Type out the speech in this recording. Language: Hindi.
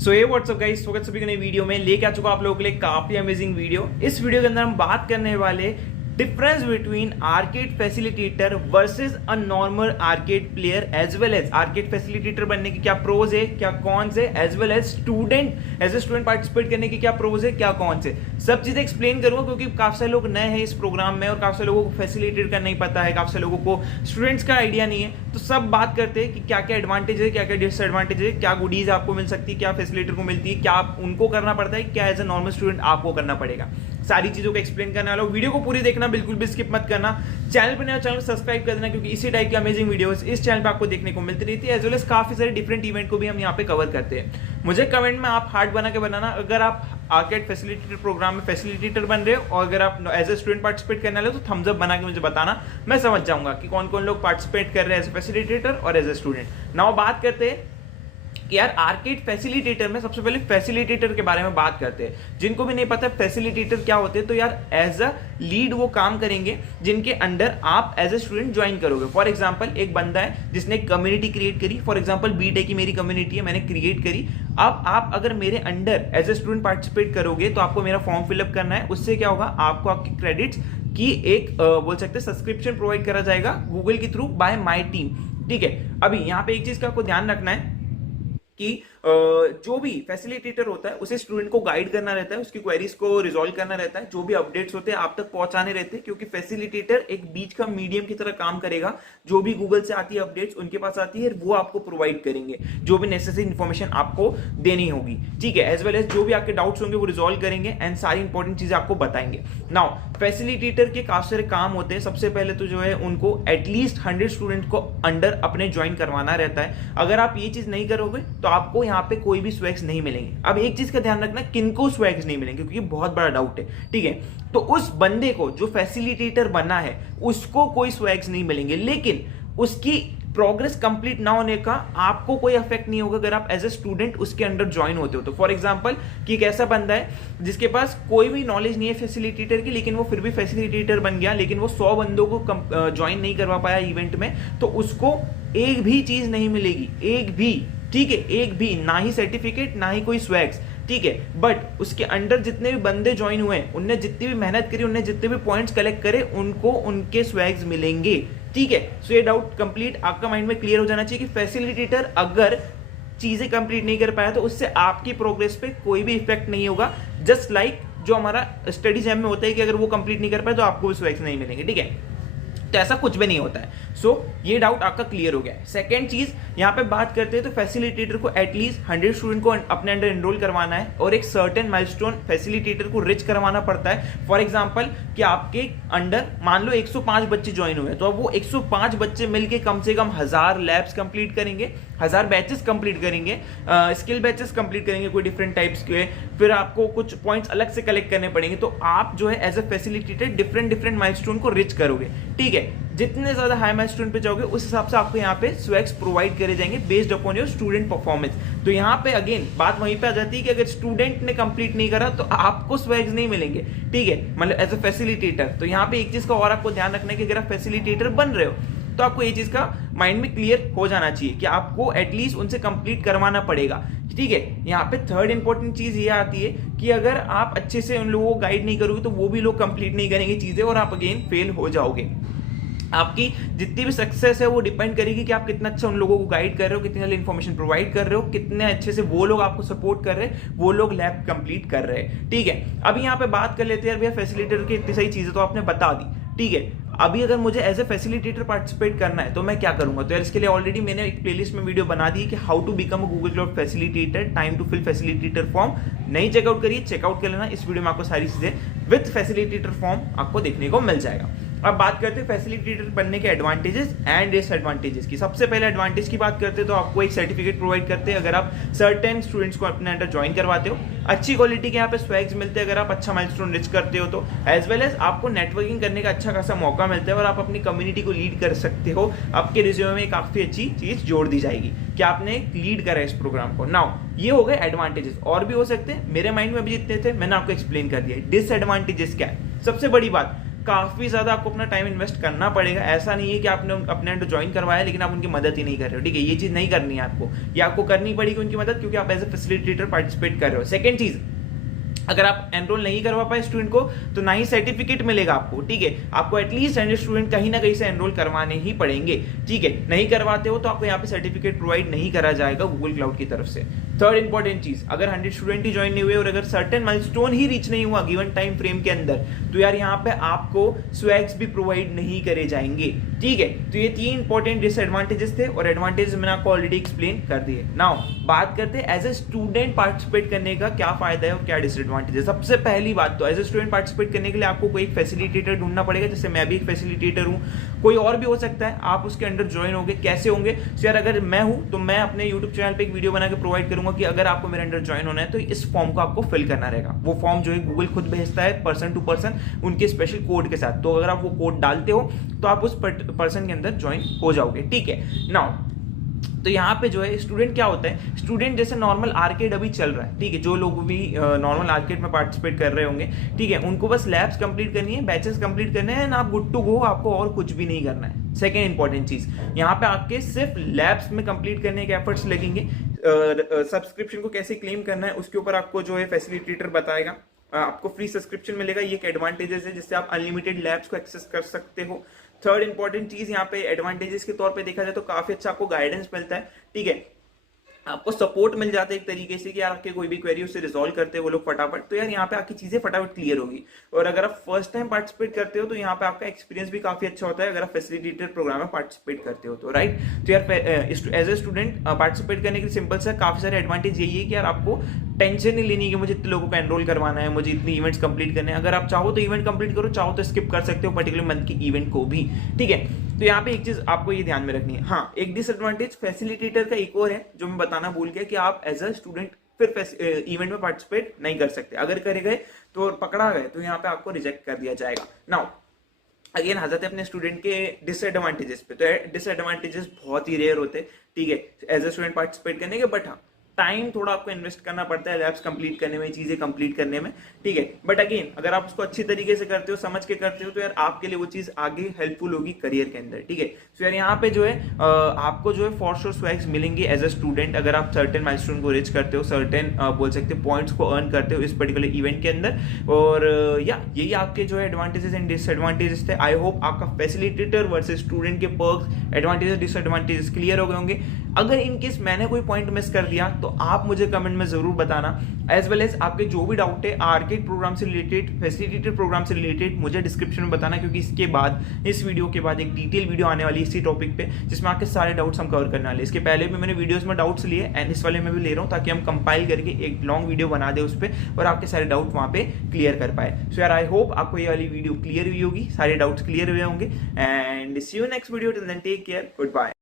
सो ये व्हाट्सअप गाइस, स्वागत सभी को नई वीडियो में लेके आ चुका आप लोगों के लिए काफी अमेजिंग वीडियो। इस वीडियो के अंदर हम बात करने वाले difference between arcade facilitator versus a normal arcade player as well as arcade facilitator बनने की क्या प्रोज है, क्या कॉन्स है, as well as student as a student participate करने की क्या प्रोज है, क्या कॉन्स है, सब चीजें एक्सप्लेन करूंगा क्योंकि काफी सारे लोग नए हैं इस प्रोग्राम में और काफी सारे लोगों को फैसिलिटेट करना नहीं पता है, काफी सारे लोगों को स्टूडेंट्स का आइडिया नहीं है। तो सब बात करते हैं कि क्या क्या एडवांटेज है, क्या क्या डिसएडवांटेज है, क्या गुडीज आपको मिल सकती है, क्या फैसिलिटेटर को मिलती है, क्या आप उनको करना पड़ता है, क्या एज ए नॉर्मल स्टूडेंट आपको करना पड़ेगा। सारी चीजों को एक्सप्लेन करने वाला हूं। वीडियो को पूरी देखना, बिल्कुल भी स्किप मत करना। चैनल पर नया चैनल को सब्सक्राइब कर देना क्योंकि इसी टाइप की अमेजिंग वीडियोस इस चैनल पे आपको देखने को मिलती रहती है। एज वेल एज काफी सारे डिफरेंट इवेंट को भी हम यहाँ पे कवर करते हैं। मुझे कमेंट में आप हार्ट बना के बनाना अगर आप आर्केड फैसिलिटेटर प्रोग्राम में फैसिलिटेटर बन रहे हो, और अगर आप एज ए स्टूडेंट पार्टिसिपेट करने वाले हो तो थम्स अप बना के मुझे बताना, मैं समझ जाऊंगा कि कौन कौन लोग पार्टिसिपेट कर रहे हैं एज ए फैसिलिटेटर और एज ए स्टूडेंट। नाउ बात करते हैं कि यार आर्केड फैसिलिटेटर में सबसे पहले फैसिलिटेटर के बारे में बात करते हैं। जिनको भी नहीं पता फैसिलिटेटर क्या होते हैं, तो यार एज अ लीड वो काम करेंगे जिनके अंडर आप एज ए स्टूडेंट ज्वाइन करोगे। फॉर एग्जांपल एक बंदा है जिसने एक कम्युनिटी क्रिएट करी, फॉर एग्जांपल बीटेक की मेरी कम्युनिटी है, मैंने क्रिएट करी। अब आप अगर मेरे under as a student participate करोगे तो आपको मेरा फॉर्म फिलअप करना है। उससे क्या होगा, आपको आपकी क्रेडिट्स की एक बोल सकते हैं सब्सक्रिप्शन प्रोवाइड करा जाएगा गूगल के थ्रू बाय माई टीम। ठीक है, अभी यहाँ पे एक चीज का आपको ध्यान रखना है कि जो भी फैसिलिटेटर होता है उसे स्टूडेंट को गाइड करना रहता है, उसकी क्वेरीज को रिजॉल्व करना रहता है, जो भी अपडेट्स होते हैं आप तक पहुंचाने रहते हैं, क्योंकि फैसिलिटेटर एक बीच का मीडियम की तरह काम करेगा। जो भी गूगल से आती है अपडेट्स उनके पास आती है, वो आपको प्रोवाइड करेंगे जो भी नेसेसरी इंफॉर्मेशन आपको देनी होगी। ठीक है, एज वेल एज जो भी आपके डाउट्स होंगे वो रिजॉल्व करेंगे एंड सारी इंपॉर्टेंट चीजें आपको बताएंगे। नाउ फैसिलिटेटर के काफी सारे काम होते हैं। सबसे पहले तो जो है उनको एटलीस्ट 100 स्टूडेंट को अंडर अपने ज्वाइन करवाना रहता है। अगर आप ये चीज नहीं करोगे तो आपको यहाँ पे कोई भी स्वैग्स नहीं मिलेंगे। अब एक चीज का ध्यान रखना, किनको स्वैग्स नहीं मिलेंगे क्योंकि बहुत बड़ा डाउट है। ठीक है, तो उस बंदे को जो फैसिलिटेटर बना है उसको कोई स्वैग्स नहीं मिलेंगे, लेकिन उसकी प्रोग्रेस कंप्लीट ना होने का आपको कोई इफेक्ट नहीं होगा अगर आप एज ए स्टूडेंट उसके अंडर ज्वाइन होते हो तो। फॉर एग्जांपल कि एक ऐसा बंदा है जिसके पास कोई भी नॉलेज नहीं है फैसिलिटेटर की, लेकिन वो फिर भी फैसिलिटेटर बन गया, लेकिन वो 100 बंदों को ज्वाइन नहीं करवा पाया इवेंट में, तो उसको एक भी चीज नहीं मिलेगी, एक भी। ठीक है, एक भी, ना ही सर्टिफिकेट ना ही कोई स्वैग्स। ठीक है, बट उसके अंडर जितने भी बंदे ज्वाइन हुए, उनने जितनी भी मेहनत करी, उनने जितने भी पॉइंट्स कलेक्ट करे, उनको उनके स्वैग्स मिलेंगे। ठीक है, सो ये डाउट कंप्लीट आपका माइंड में क्लियर हो जाना चाहिए कि फैसिलिटेटर अगर चीजें कंप्लीट नहीं कर पाया तो उससे आपकी प्रोग्रेस पे कोई भी इफेक्ट नहीं होगा। जस्ट लाइक जो हमारा स्टडी जैम में होता है कि अगर वो कंप्लीट नहीं कर पाया तो आपको भी स्वैग्स नहीं मिलेंगे। ठीक है, तो ऐसा कुछ भी नहीं होता है। सो ये डाउट आपका क्लियर हो गया है। सेकेंड चीज यहाँ पे बात करते हैं तो फैसिलिटेटर को एटलीस्ट 100 स्टूडेंट को अपने अंडर एनरोल करवाना है और एक सर्टेन माइलस्टोन फैसिलिटेटर को रिच करवाना पड़ता है। फॉर एग्जांपल कि आपके अंडर मान लो 105 बच्चे ज्वाइन हुए, तो अब वो 105 बच्चे मिलके कम से कम 1000 लैब्स कंप्लीट करेंगे, 1000 बैचेस कंप्लीट करेंगे, स्किल बैचेस कंप्लीट करेंगे कोई डिफरेंट टाइप्स के। फिर आपको कुछ पॉइंट्स अलग से कलेक्ट करने पड़ेंगे, तो आप जो है as a facilitator different milestone को रिच करोगे। ठीक है, जितने ज्यादा हाई माइलस्टोन पे जाओगे उस हिसाब से आपको यहाँ पे स्वैग्स प्रोवाइड करे जाएंगे based upon your student performance. तो यहाँ पे अगेन बात वहीं पे आ जाती है कि अगर स्टूडेंट ने कंप्लीट नहीं करा तो आपको स्वैग्स नहीं मिलेंगे। ठीक है, मतलब एज ए फैसिलिटेटर। तो यहाँ पे एक चीज का और आपको ध्यान रखना है कि अगर आप फैसिलिटेटर बन रहे हो तो आपको ये चीज का माइंड में क्लियर हो जाना चाहिए कि आपको एटलीस्ट उनसे कंप्लीट करवाना पड़ेगा। ठीक है, यहाँ पे थर्ड इंपॉर्टेंट चीज ये आती है कि अगर आप अच्छे से उन लोगों को गाइड नहीं करोगे तो वो भी लोग कंप्लीट नहीं करेंगे चीजें और आप अगेन फेल हो जाओगे। आपकी जितनी भी सक्सेस है वो डिपेंड करेगी कि आप कितना अच्छा उन लोगों को गाइड कर रहे हो, कितनी जल्दी इन्फॉर्मेशन प्रोवाइड कर रहे हो, कितने अच्छे से वो लोग आपको सपोर्ट कर रहे हैं, वो लोग लैब कंप्लीट कर रहे हैं। ठीक है, अभी यहाँ पे बात कर लेते हैं भैया फैसिलिटेटर की इतनी सही चीजें तो आपने बता दी। ठीक है, अभी अगर मुझे एज ए फैसिलिटेटर पार्टिसिपेट करना है तो मैं क्या करूंगा, तो यार इसके लिए ऑलरेडी मैंने एक प्लेलिस्ट में वीडियो बना दी है कि how to become a Google Cloud facilitator, time to fill facilitator form. नहीं चेकआउट करिए, चेकआउट कर लेना, इस वीडियो में आपको सारी चीजें विद फैसिलिटेटर फॉर्म आपको देखने को मिल जाएगा। अब बात करते हैं फैसिलिटेटर बनने के एडवांटेजेस एंड डिसएडवांटेजेस की। सबसे पहले एडवांटेज की बात करते हैं तो आपको एक सर्टिफिकेट प्रोवाइड करते हैं अगर आप सर्टेन स्टूडेंट्स को अपने अंडर ज्वाइन करवाते हो। अच्छी क्वालिटी के यहाँ पे स्वैग्स मिलते हैं अगर आप अच्छा माइलस्टोन रिच करते हो तो, एज वेल एज आपको नेटवर्किंग करने का अच्छा खासा मौका मिलता है और आप अपनी कम्युनिटी को लीड कर सकते हो। आपके रिज्यूमे में काफी अच्छी चीज जोड़ दी जाएगी कि आपने लीड करा इस प्रोग्राम को। नाउ ये हो गए एडवांटेजेस, और भी हो सकते हैं, मेरे माइंड में अभी जितने थे मैंने आपको एक्सप्लेन कर दिया। डिसएडवांटेजेस क्या है? सबसे बड़ी बात, काफी ज्यादा आपको अपना टाइम इन्वेस्ट करना पड़ेगा। ऐसा नहीं है कि आपने अपने अंडर ज्वाइन करवाया लेकिन आप उनकी मदद ही नहीं कर रहे हो, ठीक है, ये चीज नहीं करनी है आपको, ये आपको करनी पड़ेगी उनकी मदद, क्योंकि आप एज ए फैसिलिटेटर पार्टिसिपेट कर रहे हो। सेकंड चीज, अगर आप एनरोल नहीं करवा पाए स्टूडेंट को तो ना ही सर्टिफिकेट मिलेगा आपको, ठीक है, आपको एटलीस्ट 100 स्टूडेंट कहीं ना कहीं से एनरोल करवाने ही पड़ेंगे, ठीक है, नहीं करवाते हो तो आपको यहाँ पे सर्टिफिकेट प्रोवाइड नहीं करा जाएगा गूगल क्लाउड की तरफ से। थर्ड इंपॉर्टेंट चीज, अगर 100 स्टूडेंट ही ज्वाइन नहीं हुए और अगर सर्टेन माइलस्टोन ही रीच नहीं हुआ गिवन टाइम फ्रेम के अंदर, तो यार यहाँ पे आपको स्वैग्स भी प्रोवाइड नहीं करे जाएंगे, ठीक है। तो ये 3 इंपॉर्टेंट डिसएडवांटेजेस थे और एडवांटेजेस मैंने आपको ऑलरेडी एक्सप्लेन कर दिए। नाउ बात करते हैं एज ए स्टूडेंट पार्टिसिपेट करने का क्या फायदा है और क्या डिसएडवांटेज है। सबसे पहली बात तो एज ए स्टूडेंट पार्टिसिपेट करने के लिए आपको कोई एक फैसिलिटेटर ढूंढना पड़ेगा, जैसे मैं भी एक फैसिलिटेटर हूं, कोई और भी हो सकता है, आप उसके अंडर ज्वाइन होंगे। कैसे होंगे? तो यार अगर मैं हूं तो मैं अपने यूट्यूब चैनल पे एक वीडियो बना के प्रोवाइड करूंगा कि अगर आपको मेरे अंडर ज्वाइन होना है तो इस फॉर्म को आपको फिल करना रहेगा। वो फॉर्म जो है गूगल खुद भेजता है पर्सन टू पर्सन उनके स्पेशल कोड के साथ, तो अगर आप वो कोड डालते हो तो आप उस पर्सन के अंदर ज्वाइन हो जाओगे, ठीक है। नाउ तो यहाँ पे जो है स्टूडेंट क्या होता है, स्टूडेंट जैसे नॉर्मल आर्केड अभी चल रहा है, ठीक है, जो लोग भी नॉर्मल आर्केड में पार्टिसिपेट कर रहे होंगे, ठीक है, उनको बस लैब्स कंप्लीट करनी है, बैचेस कंप्लीट करने हैं ना, आप गुड टू गो, आपको और कुछ भी नहीं करना है। सेकेंड इंपॉर्टेंट चीज, यहाँ पे आपके सिर्फ लैब्स में कंप्लीट करने के एफर्ट्स लगेंगे। सब्सक्रिप्शन को कैसे क्लेम करना है उसके ऊपर आपको जो है फैसिलिटेटर बताएगा, आपको फ्री सब्सक्रिप्शन मिलेगा, ये एक एडवांटेजेस है जिससे आप अनलिमिटेड लैब्स को एक्सेस कर सकते हो। थर्ड इंपॉर्टेंट चीज यहाँ पे एडवांटेजेस के तौर पे देखा जाए तो काफी अच्छा आपको गाइडेंस मिलता है, ठीक है, आपको सपोर्ट मिल जाता है एक तरीके से कि यार आपके कोई भी क्वेरी उससे रिजॉल्व करते हैं वो लोग फटाफट, तो यार यहाँ पे आपकी चीजें फटाफट क्लियर होगी। और अगर आप फर्स्ट टाइम पार्टिसिपेट करते हो तो यहाँ पे आपका एक्सपीरियंस भी काफी अच्छा होता है अगर आप फैसिलिटेटर प्रोग्राम में पार्टिसिपेट करते हो तो, राइट। तो यार एज ए स्टूडेंट पार्टिसिपेट करने के लिए सिंपल सा काफी सारे एडवांटेज यही है कि यार आपको टेंशन नहीं लेनी कि मुझे इतने लोगों को एनरोल करवाना है, मुझे इतनी इवेंट्स कंप्लीट करने हैं। अगर आप चाहो तो इवेंट कंप्लीट करो, चाहो तो स्किप कर सकते हो पर्टिकुलर मंथ की इवेंट को भी, ठीक है। तो यहाँ पे एक चीज आपको ये ध्यान में रखनी है। हाँ, एक डिसएडवांटेज फैसिलिटेटर का एक और है जो मैं बताना भूल गया कि आप एज अ स्टूडेंट फिर इवेंट में पार्टिसिपेट नहीं कर सकते, अगर करे गए तो पकड़ा गए तो यहाँ पे आपको रिजेक्ट कर दिया जाएगा। नाउ अगेन आ जाते हैं अपने स्टूडेंट के डिसएडवांटेजेस पे। तो डिसएडवांटेजेस बहुत ही रेयर होते हैं, ठीक है, एज ए स्टूडेंट पार्टिसिपेट करने के, बट हाँ टाइम थोड़ा आपको इन्वेस्ट करना पड़ता है लैब्स कंप्लीट करने में, चीजें कंप्लीट करने में, ठीक है। बट अगेन अगर आप उसको अच्छी तरीके से करते हो, समझ के करते हो, तो यार आपके लिए वो चीज आगे हेल्पफुल होगी करियर के अंदर, ठीक है। तो यार यहाँ पे जो है आपको जो है फॉर श्योर स्वैग्स मिलेंगे एज अ स्टूडेंट अगर आप सर्टेन माइलस्टोन को रीच करते हो, सर्टेन बोल सकते हो पॉइंट्स को अर्न करते हो इस पर्टिकुलर इवेंट के अंदर। और या यही आपके जो है एडवांटेजेस एंड डिसएडवांटेजेस थे। आई होप आपका फैसिलिटेटर वर्सेस स्टूडेंट के पर्क्स, एडवांटेजेस डिसएडवांटेजेस क्लियर हो गए होंगे। अगर इनकेस मैंने कोई पॉइंट मिस कर दिया तो आप मुझे कमेंट में जरूर बताना, एज वेल एज आपके जो भी डाउट है आर्केड प्रोग्राम से रिलेटेड, फैसिलिटेटर प्रोग्राम से रिलेटेड, मुझे डिस्क्रिप्शन में बताना, क्योंकि इसके बाद इस वीडियो के बाद एक डिटेल वीडियो आने वाली है इसी टॉपिक पे जिसमें आपके सारे डाउट्स हम कवर करने वाले। इसके पहले भी मैंने वीडियोस में डाउट्स लिए एंड इस वाले में भी ले रहा हूँ ताकि हम कंपाइल करके एक लॉन्ग वीडियो बना दे उस पर और आपके सारे डाउट वहां पे क्लियर कर पाए। सो यार आई होप आपको ये वाली वीडियो क्लियर हुई होगी, सारे डाउट्स क्लियर हुए होंगे and see you next video, till then take care, good bye.